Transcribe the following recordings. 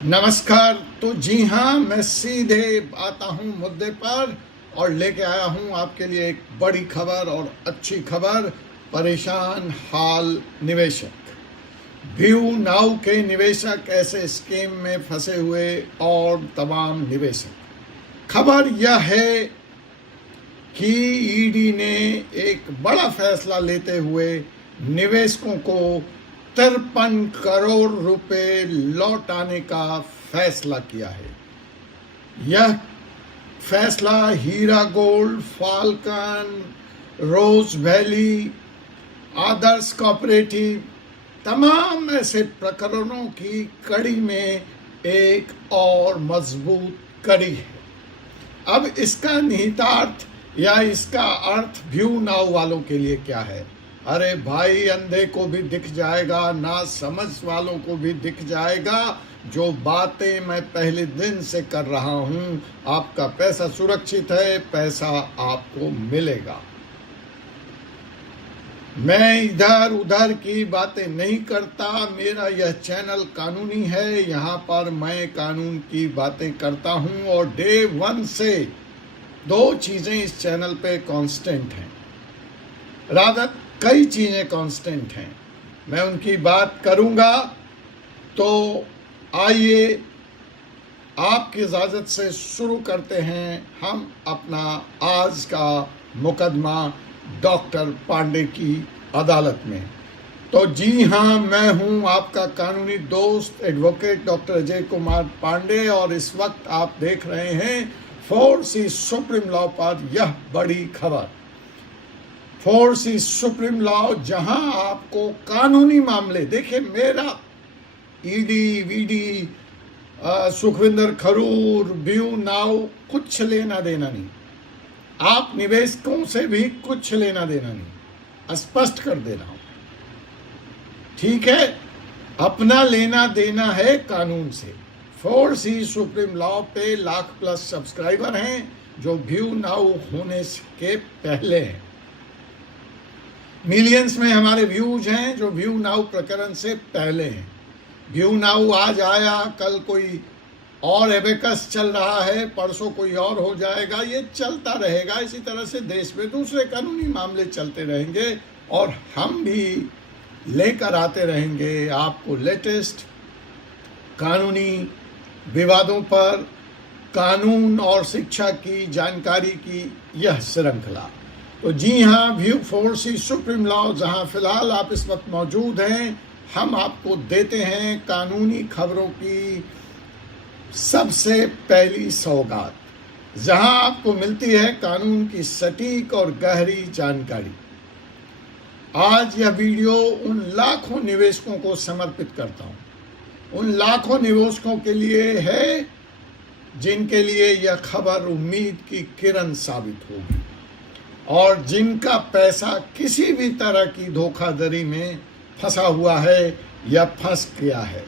नमस्कार। तो जी हाँ, मैं सीधे आता हूँ मुद्दे पर और लेके आया हूँ आपके लिए एक बड़ी खबर और अच्छी खबर। परेशान हाल निवेशक, व्यू नाउ के निवेशक, ऐसे स्कीम में फंसे हुए और तमाम निवेशक। खबर यह है कि ईडी ने एक बड़ा फैसला लेते हुए निवेशकों को 53 करोड़ रुपए लौटाने का फैसला किया है। यह फैसला हीरा गोल्ड, फाल्कन, रोज वैली, आदर्श कोऑपरेटिव, तमाम ऐसे प्रकरणों की कड़ी में एक और मजबूत कड़ी है। अब इसका निहितार्थ या इसका अर्थ व्यू नाउ वालों के लिए क्या है? अरे भाई, अंधे को भी दिख जाएगा, ना समझ वालों को भी दिख जाएगा। जो बातें मैं पहले दिन से कर रहा हूं, आपका पैसा सुरक्षित है, पैसा आपको मिलेगा। मैं इधर उधर की बातें नहीं करता। मेरा यह चैनल कानूनी है, यहाँ पर मैं कानून की बातें करता हूँ और डे 1 से दो चीजें इस चैनल पे कांस्टेंट हैं। रादर कई चीजें कांस्टेंट हैं, मैं उनकी बात करूंगा। तो आइए आपकी इजाजत से शुरू करते हैं हम अपना आज का मुकदमा डॉक्टर पांडे की अदालत में। तो जी हाँ, मैं हूं आपका कानूनी दोस्त एडवोकेट डॉक्टर अजय कुमार पांडे और इस वक्त आप देख रहे हैं 4C सुप्रीम लॉ पर यह बड़ी खबर। 4C सुप्रीम लॉ, जहां आपको कानूनी मामले, देखिए मेरा ईडी वीडी सुखविंदर खरूर, व्यू नाउ कुछ लेना देना नहीं, आप निवेशकों से भी कुछ लेना देना नहीं, स्पष्ट कर दे रहा हूं। ठीक है, अपना लेना देना है कानून से। 4C सुप्रीम लॉ पे लाख प्लस सब्सक्राइबर हैं जो व्यू नाउ होने के पहले हैं। मिलियंस में हमारे व्यूज हैं जो व्यू नाउ प्रकरण से पहले हैं। व्यू नाउ आज आया, कल कोई और एबेकस चल रहा है, परसों कोई और हो जाएगा, ये चलता रहेगा। इसी तरह से देश में दूसरे कानूनी मामले चलते रहेंगे और हम भी लेकर आते रहेंगे आपको लेटेस्ट कानूनी विवादों पर कानून और शिक्षा की जानकारी की यह श्रृंखला। तो जी हाँ, व्यू 4C सुप्रीम लॉ, जहां फिलहाल आप इस वक्त मौजूद हैं, हम आपको देते हैं कानूनी खबरों की सबसे पहली सौगात, जहां आपको मिलती है कानून की सटीक और गहरी जानकारी। आज यह वीडियो उन लाखों निवेशकों को समर्पित करता हूं, उन लाखों निवेशकों के लिए है जिनके लिए यह खबर उम्मीद की किरण साबित होगी और जिनका पैसा किसी भी तरह की धोखाधड़ी में फंसा हुआ है या फंस गया है।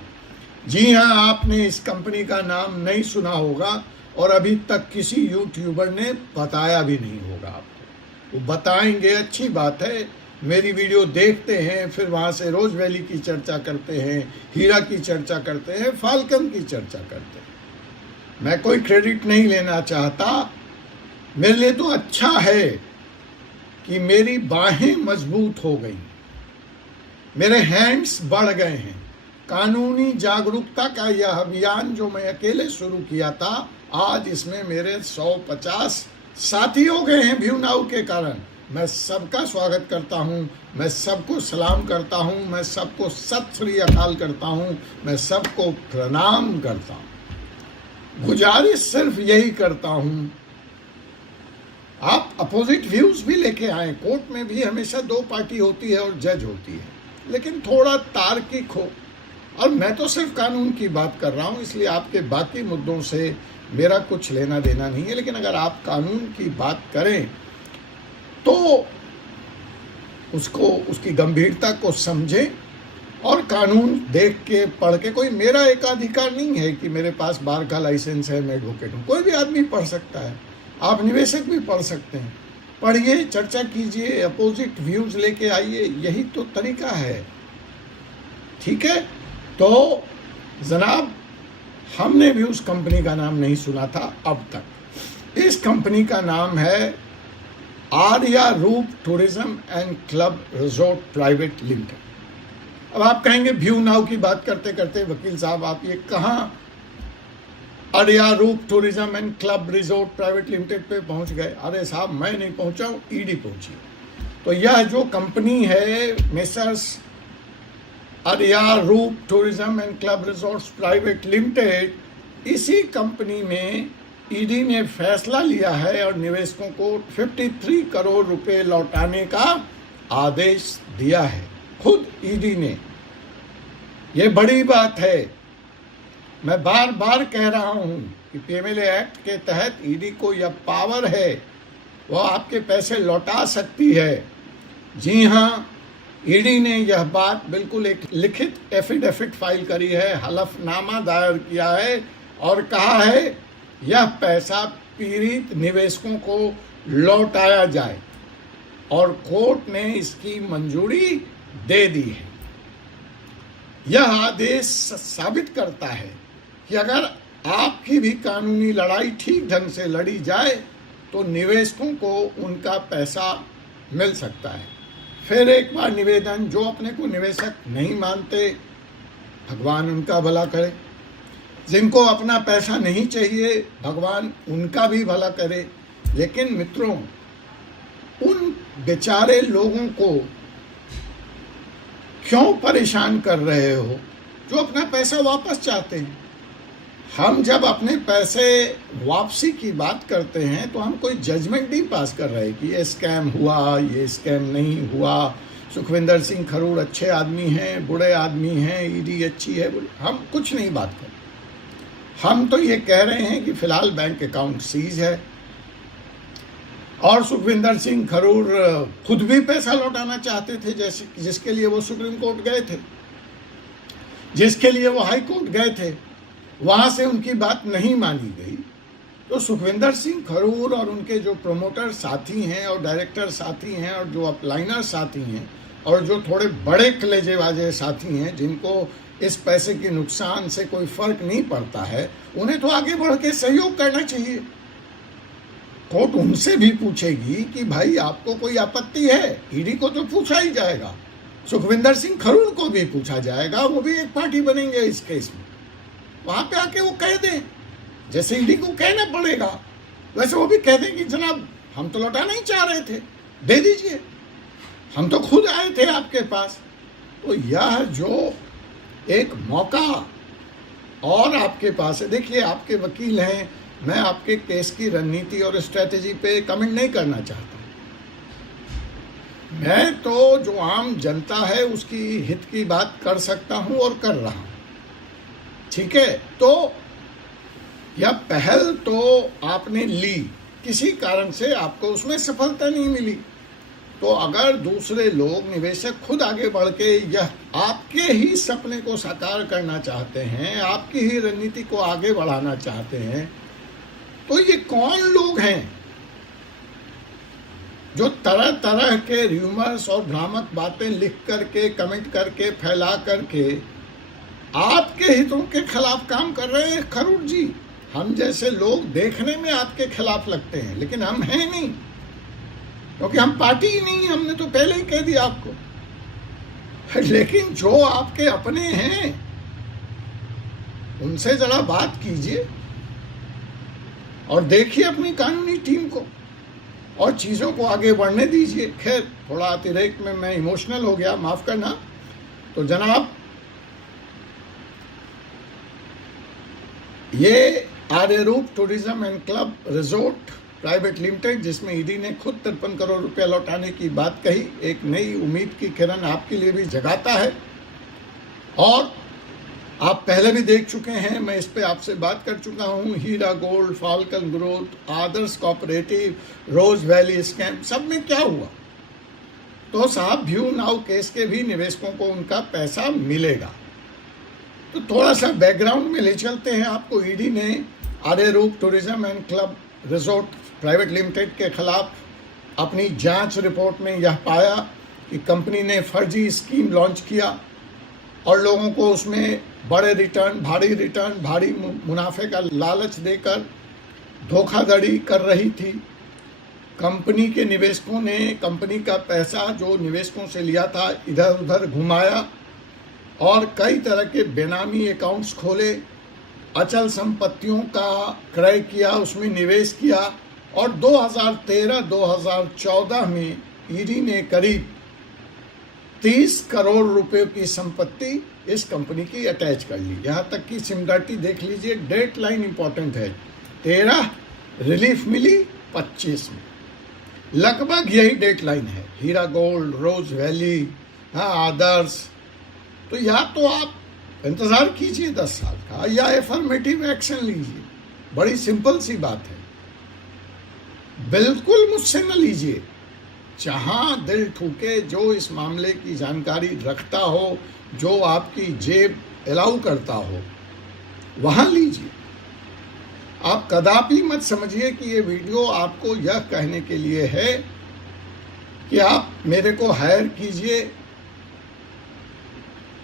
जी हाँ, आपने इस कंपनी का नाम नहीं सुना होगा और अभी तक किसी यूट्यूबर ने बताया भी नहीं होगा आपको। वो बताएंगे, अच्छी बात है। मेरी वीडियो देखते हैं, फिर वहाँ से रोज वैली की चर्चा करते हैं, हीरा की चर्चा करते हैं, फाल्कन की चर्चा करते हैं। मैं कोई क्रेडिट नहीं लेना चाहता। मेरे लिए तो अच्छा है कि मेरी बाहें मजबूत हो गई, मेरे हैंड्स बढ़ गए हैं। कानूनी जागरूकता का यह अभियान जो मैं अकेले शुरू किया था, आज इसमें मेरे 150 साथी हो गए हैं व्यू नाउ के कारण। मैं सबका स्वागत करता हूं, मैं सबको सलाम करता हूं, मैं सबको सत श्री अकाल करता हूं, मैं सबको प्रणाम करता हूं। गुजारिश सिर्फ यही करता हूं, आप अपोजिट व्यूज भी लेके आए। कोर्ट में भी हमेशा दो पार्टी होती है और जज होती है, लेकिन थोड़ा तार्किक हो। और मैं तो सिर्फ कानून की बात कर रहा हूं, इसलिए आपके बाकी मुद्दों से मेरा कुछ लेना देना नहीं है। लेकिन अगर आप कानून की बात करें तो उसकी गंभीरता को समझें और कानून देख के पढ़ के। कोई मेरा एकाधिकार नहीं है कि मेरे पास बार का लाइसेंस है, मैं एडवोकेट हूँ। कोई भी आदमी पढ़ सकता है, आप निवेशक भी पढ़ सकते हैं। पढ़िए, चर्चा कीजिए, अपोजिट व्यूज लेके आइए, यही तो तरीका है। ठीक है, तो जनाब हमने भी उस कंपनी का नाम नहीं सुना था अब तक। इस कंपनी का नाम है आर्या रूप tourism and club resort private limited. अब आप कहेंगे व्यू नाउ की बात करते करते वकील साहब आप ये कहाँ आर्या रूप tourism and club resort private limited पे पहुंच गए? अरे साहब मैं नहीं पहुंचा हूँ, ईडी पहुंची। तो यह जो कंपनी है मेसर्स आर्या रूप tourism and club resorts private limited, इसी कंपनी में ईडी ने फैसला लिया है और निवेशकों को 53 करोड़ रुपए लौटाने का आदेश दिया है, खुद ईडी ने। यह बड़ी बात है। मैं बार बार कह रहा हूं कि पीएमएलए एक्ट के तहत ईडी को यह पावर है, वह आपके पैसे लौटा सकती है। जी हां, ईडी ने यह बात बिल्कुल एक लिखित एफिडेविट फाइल करी है, हलफनामा दायर किया है और कहा है यह पैसा पीड़ित निवेशकों को लौटाया जाए और कोर्ट ने इसकी मंजूरी दे दी है। यह आदेश साबित करता है कि अगर आपकी भी कानूनी लड़ाई ठीक ढंग से लड़ी जाए तो निवेशकों को उनका पैसा मिल सकता है। फिर एक बार निवेदन, जो अपने को निवेशक नहीं मानते भगवान उनका भला करे, जिनको अपना पैसा नहीं चाहिए भगवान उनका भी भला करे। लेकिन मित्रों, उन बेचारे लोगों को क्यों परेशान कर रहे हो जो अपना पैसा वापस चाहते हैं? हम जब अपने पैसे वापसी की बात करते हैं तो हम कोई जजमेंट नहीं पास कर रहे कि ये स्कैम हुआ, ये स्कैम नहीं हुआ, सुखविंदर सिंह खरूड़ अच्छे आदमी हैं, बुरे आदमी हैं, ईडी अच्छी है, हम कुछ नहीं बात कर। हम तो ये कह रहे हैं कि फिलहाल बैंक अकाउंट सीज है और सुखविंदर सिंह खरूड़ खुद भी पैसा लौटाना चाहते थे, जैसे जिसके लिए वो सुप्रीम कोर्ट गए थे, जिसके लिए वो हाई कोर्ट गए थे, वहां से उनकी बात नहीं मानी गई। तो सुखविंदर सिंह खरूड़ और उनके जो प्रोमोटर साथी हैं और डायरेक्टर साथी हैं और जो अपलाइनर साथी हैं और जो थोड़े बड़े कलेजेबाजे साथी हैं जिनको इस पैसे के नुकसान से कोई फर्क नहीं पड़ता है, उन्हें तो आगे बढ़ के सहयोग करना चाहिए। कोर्ट उनसे भी पूछेगी कि भाई आपको कोई आपत्ति है, ईडी को तो पूछा ही जाएगा, सुखविंदर सिंह खरूड़ को भी पूछा जाएगा, वो भी एक पार्टी बनेंगे इस केस में। वहां पे आके वो कह दें, जैसे ईडी को कहना पड़ेगा वैसे वो भी कह दें कि जनाब हम तो लौटाना ही चाह रहे थे, दे दीजिए, हम तो खुद आए थे आपके पास। तो यह जो एक मौका और आपके पास है, देखिए आपके वकील हैं, मैं आपके केस की रणनीति और स्ट्रेटेजी पे कमेंट नहीं करना चाहता। मैं तो जो आम जनता है उसकी हित की बात कर सकता हूं और कर रहा हूं, ठीक है। तो यह पहल तो आपने ली, किसी कारण से आपको उसमें सफलता नहीं मिली, तो अगर दूसरे लोग निवेशक खुद आगे बढ़ के यह आपके ही सपने को साकार करना चाहते हैं, आपकी ही रणनीति को आगे बढ़ाना चाहते हैं, तो ये कौन लोग हैं जो तरह तरह के र्यूमर्स और भ्रामक बातें लिख करके, कमेंट करके, फैला करके आपके हितों के खिलाफ काम कर रहे हैं? खरूड़ जी, हम जैसे लोग देखने में आपके खिलाफ लगते हैं लेकिन हम हैं नहीं, क्योंकि हम पार्टी ही नहीं, हमने तो पहले ही कह दिया आपको। लेकिन जो आपके अपने हैं उनसे जरा बात कीजिए और देखिए अपनी कानूनी टीम को और चीजों को आगे बढ़ने दीजिए। खैर, थोड़ा अतिरेक में मैं इमोशनल हो गया, माफ करना। तो जनाब, ये आर्या रूप tourism and club resort private limited, जिसमें ईडी ने खुद 53 करोड़ रुपया लौटाने की बात कही, एक नई उम्मीद की किरण आपके लिए भी जगाता है। और आप पहले भी देख चुके हैं, मैं इस पे आपसे बात कर चुका हूं, हीरा गोल्ड, फाल्कन ग्रोथ, आदर्श कोऑपरेटिव, रोज वैली स्कैम, सब में क्या हुआ? तो साहब, व्यू नाउ केस के भी निवेशकों को उनका पैसा मिलेगा। तो थोड़ा सा बैकग्राउंड में ले चलते हैं आपको। ईडी ने आर्या रूप tourism and club resort private limited के खिलाफ अपनी जांच रिपोर्ट में यह पाया कि कंपनी ने फर्जी स्कीम लॉन्च किया और लोगों को उसमें बड़े रिटर्न, भारी मुनाफे का लालच देकर धोखाधड़ी कर रही थी। कंपनी के निवेशकों ने कंपनी का पैसा जो निवेशकों से लिया था इधर उधर घुमाया और कई तरह के बेनामी अकाउंट्स खोले, अचल संपत्तियों का क्रय किया, उसमें निवेश किया और 2013-2014 में ईडी ने करीब 30 करोड़ रुपए की संपत्ति इस कंपनी की अटैच कर ली। यहाँ तक कि सिमडर्टी देख लीजिए, डेट लाइन इंपॉर्टेंट है, 13 रिलीफ मिली 25 में, लगभग यही डेट लाइन है। हीरा गोल्ड, रोज वैली, हाँ आदर्श। तो या तो आप इंतज़ार कीजिए 10 साल का या एफर्मेटिव एक्शन लीजिए, बड़ी सिंपल सी बात है। बिल्कुल मुझसे न लीजिए, जहाँ दिल ठुके, जो इस मामले की जानकारी रखता हो, जो आपकी जेब अलाउ करता हो, वहाँ लीजिए। आप कदापि मत समझिए कि ये वीडियो आपको यह कहने के लिए है कि आप मेरे को हायर कीजिए,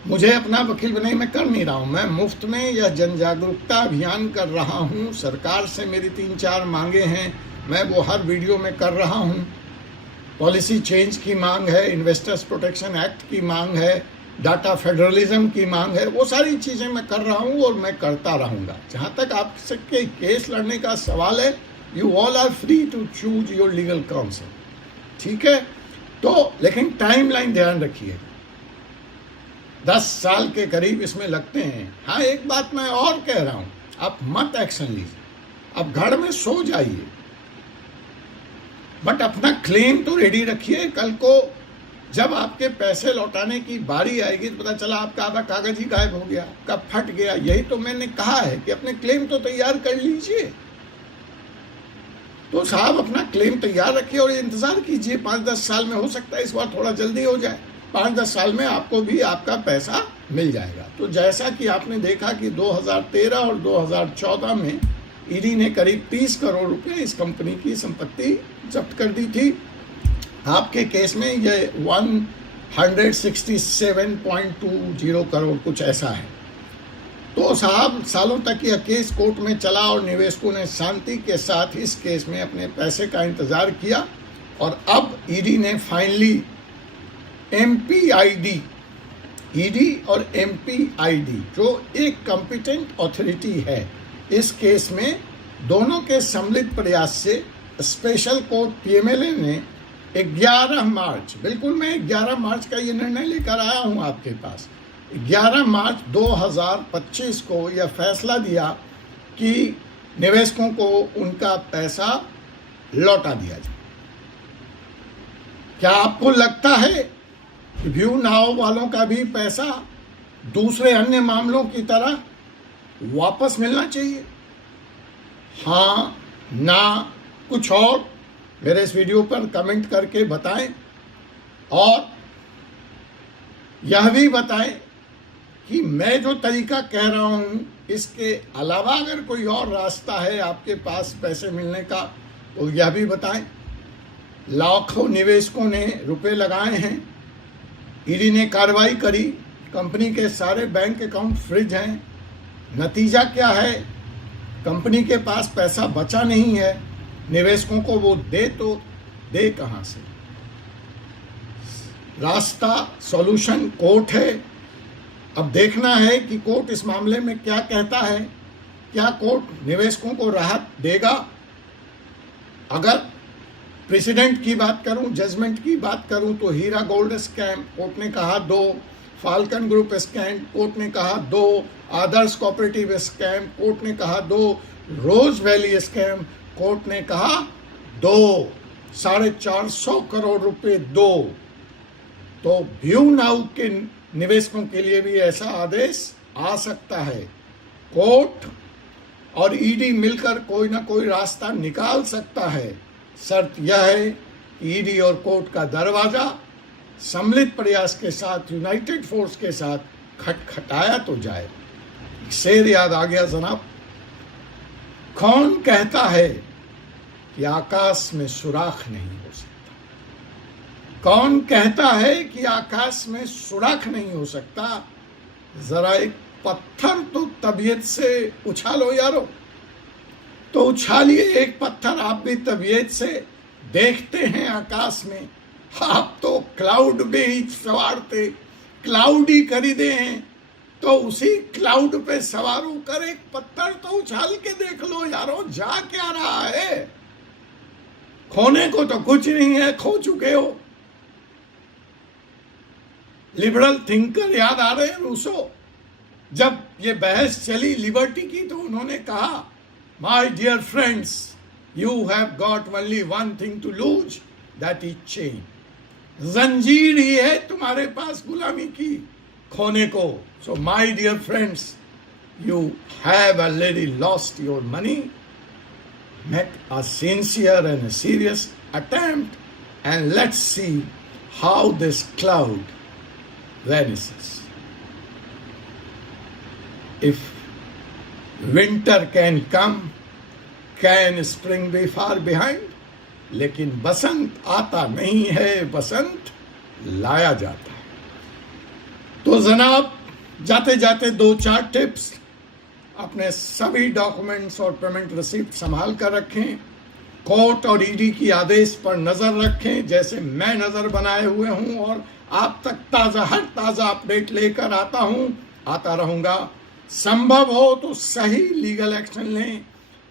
मुझे अपना वकील बनाइए। मैं कर नहीं रहा हूँ, मैं मुफ्त में यह जन जागरूकता अभियान कर रहा हूँ। सरकार से मेरी 3-4 मांगे हैं, मैं वो हर वीडियो में कर रहा हूँ। पॉलिसी चेंज की मांग है, इन्वेस्टर्स प्रोटेक्शन एक्ट की मांग है, डाटा फेडरलिज्म की मांग है, वो सारी चीज़ें मैं कर रहा हूँ और मैं करता रहूँगा। जहाँ तक आपके केस लड़ने का सवाल है, you all are free to choose your legal council, ठीक है। तो लेकिन टाइम लाइन ध्यान रखिए, 10 साल के करीब इसमें लगते हैं। हाँ, एक बात मैं और कह रहा हूँ, आप मत एक्शन लीजिए, आप घर में सो जाइए, बट अपना क्लेम तो रेडी रखिए। कल को जब आपके पैसे लौटाने की बारी आएगी तो पता चला आपका आधा कागज ही गायब हो गया, कब फट गया। यही तो मैंने कहा है कि अपने क्लेम तो तैयार कर लीजिए। तो साहब अपना क्लेम तैयार रखिए और इंतजार कीजिए, 5-10 साल में हो सकता है इस बार थोड़ा जल्दी हो जाए, 5-10 साल में आपको भी आपका पैसा मिल जाएगा। तो जैसा कि आपने देखा कि 2013 और 2014 में ईडी ने करीब 30 करोड़ रुपए इस कंपनी की संपत्ति जब्त कर दी थी। आपके केस में ये 167.20 करोड़ कुछ ऐसा है। तो साहब सालों तक यह केस कोर्ट में चला और निवेशकों ने शांति के साथ इस केस में अपने पैसे का इंतजार किया और अब ईडी ने फाइनली MPID, ईडी और MPID जो एक कॉम्पिटेंट अथॉरिटी है, इस केस में दोनों के सम्मिलित प्रयास से स्पेशल कोर्ट PMLA ने 11 मार्च, बिल्कुल मैं 11 मार्च का ये निर्णय लेकर आया हूँ आपके पास, 11 मार्च 2025 को यह फैसला दिया कि निवेशकों को उनका पैसा लौटा दिया जाए। क्या आपको लगता है कि व्यू नाउ वालों का भी पैसा दूसरे अन्य मामलों की तरह वापस मिलना चाहिए? हाँ, ना, कुछ और? मेरे इस वीडियो पर कमेंट करके बताएं और यह भी बताएं कि मैं जो तरीका कह रहा हूं इसके अलावा अगर कोई और रास्ता है आपके पास पैसे मिलने का तो यह भी बताएं। लाखों निवेशकों ने रुपए लगाए हैं, ईडी ने कार्रवाई करी, कंपनी के सारे बैंक अकाउंट फ्रीज हैं। नतीजा क्या है? कंपनी के पास पैसा बचा नहीं है, निवेशकों को वो दे तो दे कहां से? रास्ता, सॉल्यूशन कोर्ट है। अब देखना है कि कोर्ट इस मामले में क्या कहता है। क्या कोर्ट निवेशकों को राहत देगा? अगर प्रेसिडेंट की बात करूं, जजमेंट की बात करूं तो हीरा गोल्ड स्कैम कोर्ट ने कहा 2, फाल्कन ग्रुप स्कैम कोर्ट ने कहा 2, आदर्श कोऑपरेटिव स्कैम कोर्ट ने कहा 2, रोज वैली स्कैम कोर्ट ने कहा 2, 450 करोड़ रुपए 2। तो व्यू नाउ के निवेशकों के लिए भी ऐसा आदेश आ सकता है। कोर्ट और ईडी मिलकर कोई ना कोई रास्ता निकाल सकता है। शर्त यह है कि ईडी और कोर्ट का दरवाजा सम्मिलित प्रयास के साथ, यूनाइटेड फोर्स के साथ खटखटाया तो जाए। शेर याद आ गया जनाब, कौन कहता है कि आकाश में सुराख नहीं हो सकता? कौन कहता है कि आकाश में सुराख नहीं हो सकता? जरा एक पत्थर तो तबीयत से उछालो यारो, तो उछालिए एक पत्थर आप भी तबीयत से। देखते हैं आकाश में, आप तो क्लाउड में ही सवार थे, क्लाउड ही खरीदे हैं, तो उसी क्लाउड पे सवार होकर एक पत्थर तो उछाल के देख लो यारो, जा क्या रहा है। खोने को तो कुछ नहीं है, खो चुके हो। लिबरल थिंकर याद आ रहे हैं रूसो, जब ये बहस चली लिबर्टी की तो उन्होंने कहा, my dear friends, you have got only one thing to lose, that is chain. जंजीर ही है तुम्हारे पास गुलामी की, खोने को। So my dear friends, you have already lost your money. Make a sincere and a serious attempt, and let's see how this cloud vanishes. If winter can come, can spring be far behind? लेकिन बसंत आता नहीं है, बसंत लाया जाता है। तो जनाब, जाते जाते 2-4 टिप्स, अपने सभी डॉक्यूमेंट्स और पेमेंट रिसिप्ट संभाल कर रखें। कोर्ट और ईडी की आदेश पर नजर रखें, जैसे मैं नजर बनाए हुए हूं, और आप तक हर ताजा अपडेट लेकर आता रहूंगा। संभव हो तो सही लीगल एक्शन लें,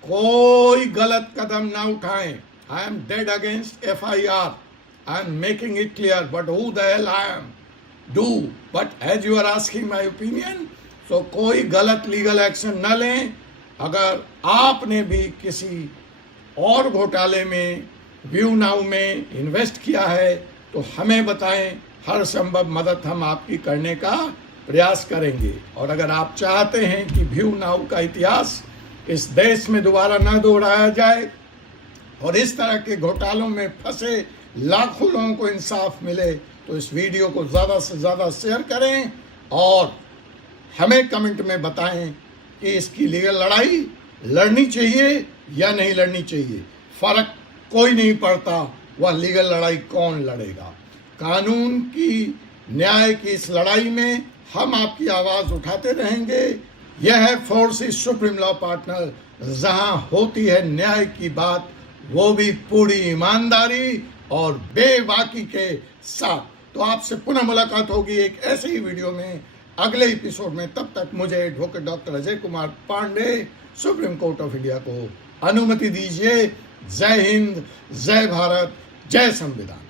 कोई गलत कदम ना उठाएं। I am dead against FIR, I am making it clear, but who the hell I am do, but as you are asking my opinion, तो कोई गलत लीगल एक्शन न लें। अगर आपने भी किसी और घोटाले में व्यू नाउ में इन्वेस्ट किया है तो हमें बताएं, हर संभव मदद हम आपकी करने का प्रयास करेंगे। और अगर आप चाहते हैं कि व्यू नाउ का इतिहास इस देश में दोबारा न दोहराया जाए और इस तरह के घोटालों में फंसे लाखों लोगों को इंसाफ मिले, तो इस वीडियो को ज़्यादा से ज़्यादा शेयर करें और हमें कमेंट में बताएं कि इसकी लीगल लड़ाई लड़नी चाहिए या नहीं लड़नी चाहिए। फर्क कोई नहीं पड़ता, वह लीगल लड़ाई कौन लड़ेगा। कानून की, न्याय की इस लड़ाई में हम आपकी आवाज़ उठाते रहेंगे। यह है फोर्सिस सुप्रीम लॉ पार्टनर, जहां होती है न्याय की बात, वो भी पूरी ईमानदारी और बेबाकी के साथ। तो आपसे पुनः मुलाकात होगी एक ऐसे ही वीडियो में अगले एपिसोड में। तब तक मुझे advocate doctor Ajay Kumar Pande, Supreme Court of India को अनुमति दीजिए। जय हिंद, जय भारत, जय संविधान।